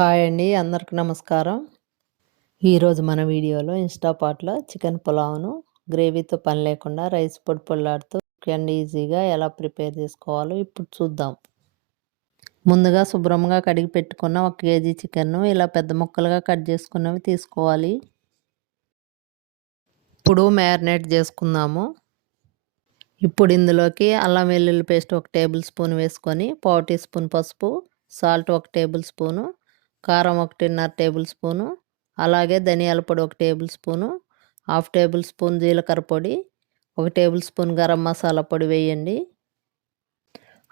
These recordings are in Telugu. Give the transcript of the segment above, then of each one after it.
హాయ్ అండి అందరికి నమస్కారం. ఈరోజు మన వీడియోలో ఇన్స్టాపాట్లో చికెన్ పులావ్ను గ్రేవీతో పని లేకుండా రైస్ పొడి పొల్లాడుతూ అండ్ ఈజీగా ఎలా ప్రిపేర్ చేసుకోవాలో ఇప్పుడు చూద్దాం. ముందుగా శుభ్రంగా కడిగి పెట్టుకున్న ఒక కేజీ చికెన్ను ఇలా పెద్ద ముక్కలుగా కట్ చేసుకున్నవి తీసుకోవాలి. ఇప్పుడు మ్యారినేట్ చేసుకుందాము. ఇప్పుడు ఇందులోకి అల్లం వెల్లుల్లి పేస్ట్ ఒక టేబుల్ స్పూన్ వేసుకొని పావు టీ స్పూన్ పసుపు సాల్ట్ ఒక టేబుల్ స్పూను కారం ఒకటిన్నర టేబుల్ స్పూను అలాగే ధనియాల పొడి ఒక tablespoon half tablespoon జీలకర్ర పొడి ఒక టేబుల్ స్పూన్ గరం మసాలా పొడి వేయండి.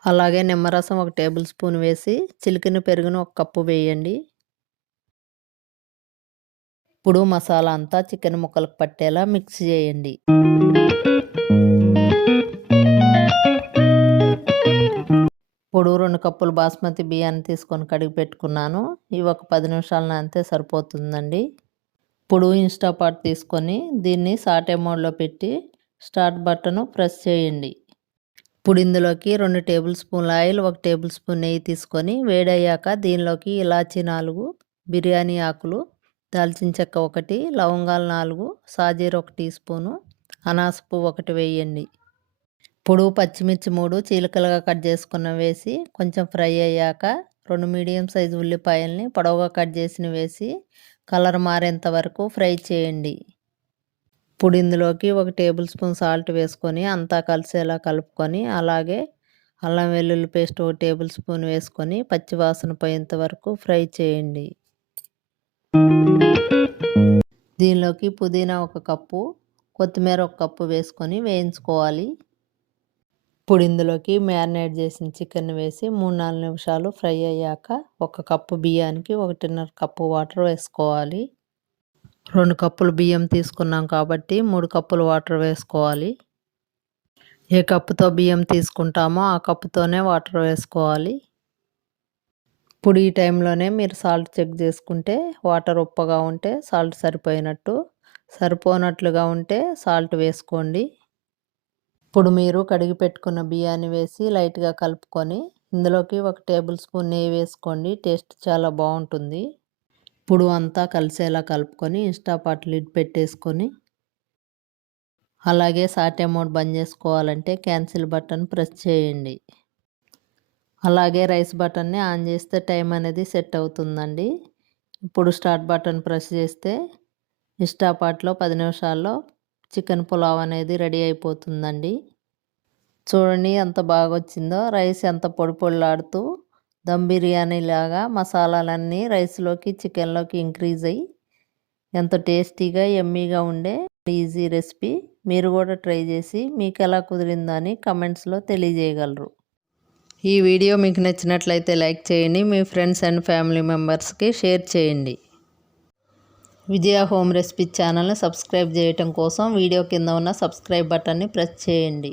అలాగే నిమ్మరసం ఒక టేబుల్ స్పూన్ వేసి చిలికిన పెరుగును ఒక కప్పు వేయండి. ఇప్పుడు మసాలా అంతా చికెన్ ముక్కలకు పట్టేలా మిక్స్ చేయండి. రెండు కప్పులు బాస్మతి బియ్యాన్ని తీసుకొని కడిగి పెట్టుకున్నాను. ఇవి ఒక పది నిమిషాలు అంతే సరిపోతుందండి. ఇప్పుడు ఇన్స్టాపాట్ తీసుకొని దీన్ని సాటే మోడ్లో పెట్టి స్టార్ట్ బటను ప్రెస్ చేయండి. ఇప్పుడు ఇందులోకి రెండు టేబుల్ స్పూన్ల ఆయిల్ ఒక టేబుల్ స్పూన్ నెయ్యి తీసుకొని వేడయ్యాక దీనిలోకి ఇలాచీ నాలుగు బిర్యానీ ఆకులు దాల్చిన చెక్క ఒకటి లవంగాలు నాలుగు సాజీర ఒక టీ స్పూను అనాస పువ్వు ఒకటి వేయండి. ఇప్పుడు పచ్చిమిర్చి మూడు చీలికలుగా కట్ చేసుకున్న వేసి కొంచెం ఫ్రై అయ్యాక రెండు మీడియం సైజు ఉల్లిపాయల్ని పొడవుగా కట్ చేసిన వేసి కలర్ మారేంత వరకు ఫ్రై చేయండి. ఇప్పుడు ఇందులోకి ఒక టేబుల్ స్పూన్ సాల్ట్ వేసుకొని అంతా కలిసేలా కలుపుకొని అలాగే అల్లం వెల్లుల్లి పేస్ట్ ఒక టేబుల్ స్పూన్ వేసుకొని పచ్చివాసన పోయేంత వరకు ఫ్రై చేయండి. దీనిలోకి పుదీనా ఒక కప్పు కొత్తిమీర ఒక కప్పు వేసుకొని వేయించుకోవాలి. ఇప్పుడు ఇందులోకి మ్యారినేట్ చేసిన చికెన్ వేసి మూడు నాలుగు నిమిషాలు ఫ్రై అయ్యాక ఒక కప్పు బియ్యానికి ఒకటిన్నర కప్పు వాటర్ వేసుకోవాలి. రెండు కప్పులు బియ్యం తీసుకున్నాం కాబట్టి మూడు కప్పులు వాటర్ వేసుకోవాలి. ఏ కప్పుతో బియ్యం తీసుకుంటామో ఆ కప్పుతోనే వాటర్ వేసుకోవాలి. ఇప్పుడు ఈ టైంలోనే మీరు సాల్ట్ చెక్ చేసుకుంటే వాటర్ ఉప్పగా ఉంటే సాల్ట్ సరిపోయినట్టు సరిపోనట్లుగా ఉంటే సాల్ట్ వేసుకోండి. ఇప్పుడు మీరు కడిగి పెట్టుకున్న బియ్యాన్ని వేసి లైట్గా కలుపుకొని ఇందులోకి ఒక టేబుల్ స్పూన్ నెయ్యి వేసుకోండి టేస్ట్ చాలా బాగుంటుంది. ఇప్పుడు అంతా కలిసేలా కలుపుకొని ఇన్స్టాపాట్ లిడ్ పెట్టేసుకొని అలాగే సాటే మోడ్ బంద్ చేసుకోవాలంటే క్యాన్సిల్ బటన్ ప్రెస్ చేయండి. అలాగే రైస్ బటన్ని ఆన్ చేస్తే టైం అనేది సెట్ అవుతుందండి. ఇప్పుడు స్టార్ట్ బటన్ ప్రెస్ చేస్తే ఇన్స్టాపాట్లో పది నిమిషాల్లో చికెన్ పులావ్ అనేది రెడీ అయిపోతుందండి. చూడండి ఎంత బాగా వచ్చిందో రైస్ ఎంత పొడి పొడిలాడుతూ దమ్ బిర్యానీ లాగా మసాలాలన్నీ రైస్లోకి చికెన్లోకి ఇంక్రీజ్ అయ్యి ఎంత టేస్టీగా ఎమ్మీగా ఉండే ఈజీ రెసిపీ మీరు కూడా ట్రై చేసి మీకు ఎలా కుదిరిందని కమెంట్స్లో తెలియజేయగలరు. ఈ వీడియో మీకు నచ్చినట్లయితే లైక్ చేయండి. మీ ఫ్రెండ్స్ అండ్ ఫ్యామిలీ మెంబర్స్కి షేర్ చేయండి. విజయ హోమ్ రెసిపీ ఛానల్ని సబ్స్క్రైబ్ చేయటం కోసం వీడియో కింద ఉన్న సబ్స్క్రైబ్ బటన్ని ప్రెస్ చేయండి.